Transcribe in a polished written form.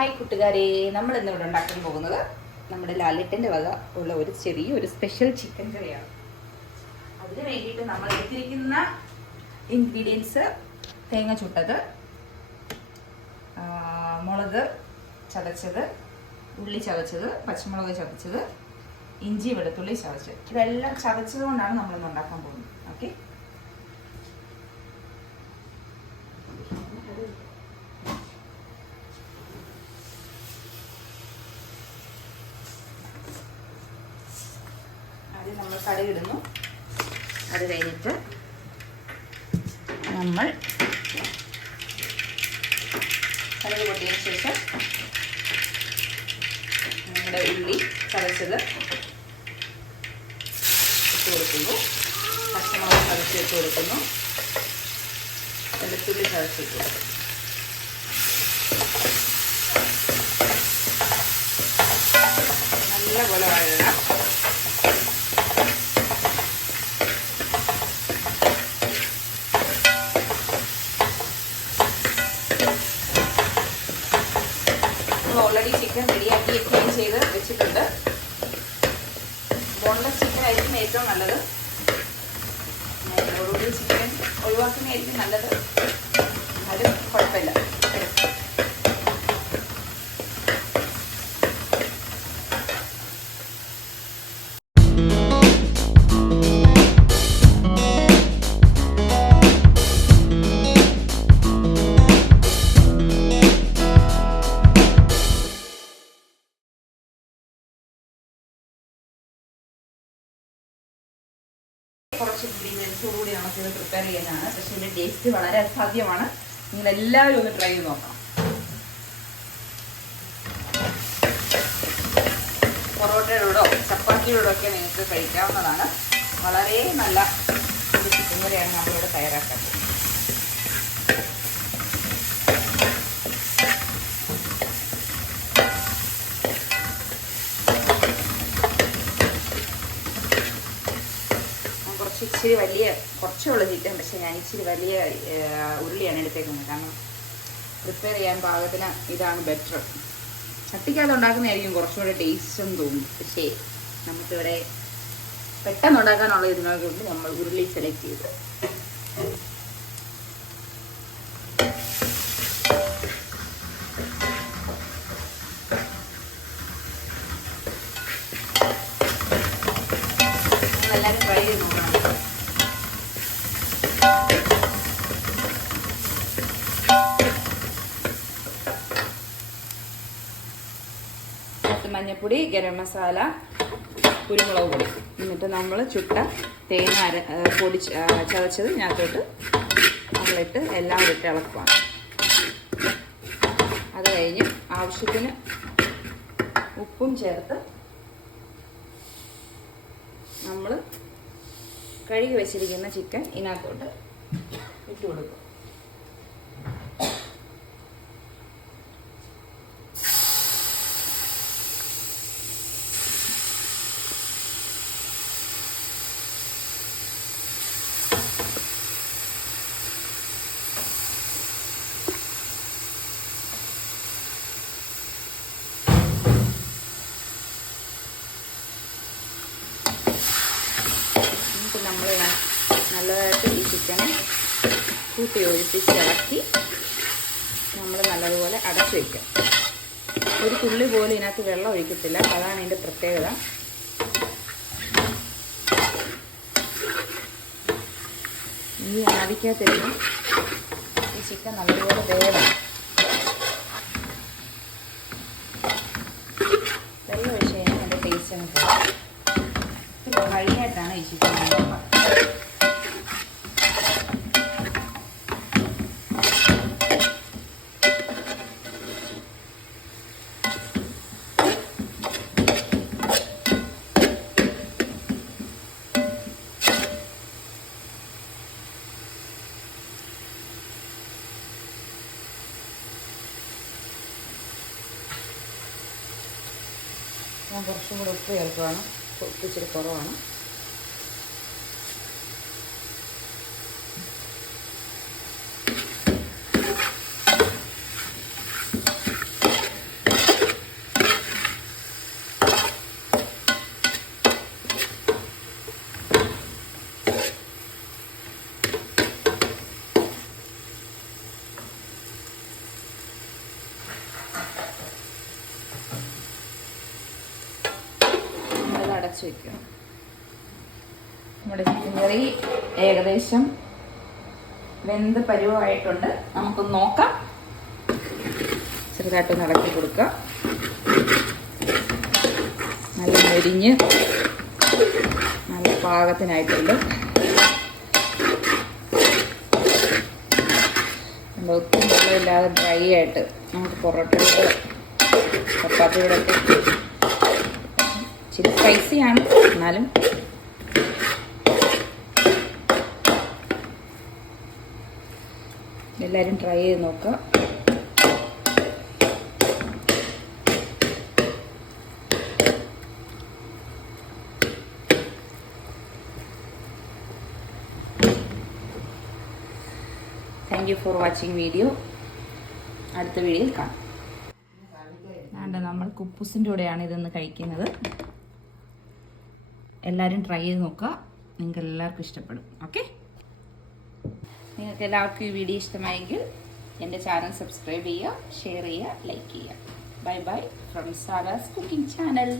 Hi കൂട്ടുകാരെ, നമ്മൾ ഇന്നിവിടെ ഉണ്ടാക്കാൻ പോകുന്നത് നമ്മുടെ ലാലിട്ടൻ്റെ വക ഉള്ള ഒരു ചെറിയൊരു സ്പെഷ്യൽ ചിക്കൻ കറിയാണ്. അതിന് വേണ്ടിയിട്ട് നമ്മൾ എടുത്തിരിക്കുന്ന ഇൻഗ്രീഡിയൻസ്: തേങ്ങ ചുട്ടത്, മുളക് ചതച്ചത്, ഉള്ളി ചതച്ചത്, പച്ചമുളക് ചതച്ചത്, ഇഞ്ചി വെളുത്തുള്ളി ചതച്ചത്. ഇതെല്ലാം ചതച്ചത് കൊണ്ടാണ് നമ്മളിന്ന് ഉണ്ടാക്കാൻ പോകുന്നത്. ഓക്കെ, ആദ്യം നമ്മൾ കടുകിടുന്നു. അത് കഴിഞ്ഞിട്ട് നമ്മൾ കടുക് പൊട്ടിയതിന് ശേഷം നമ്മുടെ ഉള്ളി ചതച്ചത് ഇട്ട് കൊടുക്കുന്നു, പച്ചമുളക് ചതച്ചിട്ട് കൊടുക്കുന്നു, വെളുത്തുള്ളി ചതച്ചിട്ട് കൊടുക്കുന്നു. നല്ലപോലെ വഴണം. ഓൾറെഡി ചിക്കൻ റെഡിയാക്കി ക്ലീൻ ചെയ്ത് വെച്ചിട്ടുണ്ട്. ബോൺലെസ് ചിക്കൻ ആയിരിക്കും ഏറ്റവും നല്ലത്. ഓൾറെഡി ചിക്കൻ ഒഴിവാക്കുന്നതായിരിക്കും നല്ലത്, എന്നാലും കുഴപ്പമില്ല. കുറച്ച് കൂടി നമുക്കിത് പ്രിപ്പയർ ചെയ്യാനാണ്. പക്ഷേ ഇതിൻ്റെ ടേസ്റ്റ് വളരെ അസാധ്യമാണ്. നിങ്ങളെല്ലാവരും ഒന്ന് ട്രൈ ചെയ്ത് നോക്കണം. പൊറോട്ടയോടോ ചപ്പാത്തിയോടോ ഒക്കെ നിങ്ങൾക്ക് കഴിക്കാവുന്നതാണ്. വളരെ നല്ല ഒരു ചിക്കൻ കറിയാണ് നമ്മളിവിടെ തയ്യാറാക്കാൻ. ഇച്ചിരി വലിയ കുറച്ചുള്ള ചിക്കൻ, പക്ഷെ ഞാൻ ഇച്ചിരി വലിയ ഉരുളിയാണ് എടുത്തേക്കുന്നത്. കാരണം പ്രിപ്പയർ ചെയ്യാൻ പാകത്തിന് ഇതാണ് ബെറ്റർ. ചട്ടിക്കകത്ത് ഉണ്ടാക്കുന്നതായിരിക്കും കുറച്ചുകൂടെ ടേസ്റ്റ് എന്ന് തോന്നും. പക്ഷേ നമുക്കിവിടെ പെട്ടെന്ന് ഉണ്ടാക്കാനുള്ള ഇതിനൊക്കെ നമ്മൾ ഉരുളി സെലക്ട് ചെയ്ത് എല്ലാവരും ട്രൈ ചെയ്ത് നോക്കണം. മഞ്ഞൾപ്പൊടി, ഗരം മസാല, കുരുമുളക് പൊടി, എന്നിട്ട് നമ്മൾ ചുട്ട തേങ്ങ ചതച്ചത് ഇതിനകത്തോട്ട് നമ്മളിട്ട് എല്ലാം ഇട്ട് ഇളക്കുവാണ്. അത് കഴിഞ്ഞ് ആവശ്യത്തിന് ഉപ്പും ചേർത്ത് നമ്മൾ കഴുകി വെച്ചിരിക്കുന്ന ചിക്കൻ ഇതിനകത്തോട്ട് ഇട്ട് കൊടുക്കും. നമ്മൾ നല്ലതായിട്ട് ഈ ചിക്കനെ കൂട്ടി യോജിപ്പിച്ച് ഇളക്കി നമ്മൾ നല്ലതുപോലെ അടച്ചു വയ്ക്കാം. ഒരു തുള്ളി പോലും ഇതിനകത്ത് വെള്ളം ഒഴിക്കത്തില്ല. അതാണ് ഇതിൻ്റെ പ്രത്യേകത. ഈ ആവിക്കകത്തിരുന്ന് ഈ ചിക്കൻ നല്ലതുപോലെ വേണം. വെള്ളം ഒഴിച്ച് കഴിഞ്ഞാൽ അതിൻ്റെ ടേസ്റ്റ് അങ്ങ് പോകും. കഴിയായിട്ടാണ് ഈ ചിക്കൻ ഞാൻ കുറച്ചും കൂടെ ഉപ്പ് ചേർക്കുകയാണ്. ഉപ്പ് ഇച്ചിരി കുറവാണ്. അടച്ചു വെക്കുക. നമ്മുടെ ചിക്കൻ കറി ഏകദേശം വെന്ത് പരുവമായിട്ടുണ്ട്. നമുക്കൊന്ന് നോക്കാം. ചെറുതായിട്ടൊന്ന് ഇളക്കി കൊടുക്കുക. നല്ല മൊരിഞ്ഞ് നല്ല പാകത്തിനായിട്ടുണ്ട്. ഒട്ടും വെള്ളമില്ലാതെ ഡ്രൈ ആയിട്ട് നമുക്ക് പൊറോട്ടയുടെ ചപ്പാത്തിയുടെ ഒക്കെ ഇച്ചിരി സ്പൈസിയാണ്, എന്നാലും എല്ലാവരും ട്രൈ ചെയ്ത് നോക്കുക. Thank you for watching video. അടുത്ത വീഡിയോയിൽ കാണാം. നമ്മൾ കുപ്പൂസിൻ്റെ കൂടെയാണ് ഇതൊന്ന് കഴിക്കുന്നത്. എല്ലാവരും ട്രൈ ചെയ്ത് നോക്കുക. നിങ്ങൾക്ക് എല്ലാവർക്കും ഇഷ്ടപ്പെടും. ഓക്കെ, നിങ്ങൾക്ക് എല്ലാവർക്കും ഈ വീഡിയോ ഇഷ്ടമായെങ്കിൽ എൻ്റെ ചാനൽ സബ്സ്ക്രൈബ് ചെയ്യുക, ഷെയർ ചെയ്യുക, ലൈക്ക് ചെയ്യുക. Bye bye from Sara's cooking channel.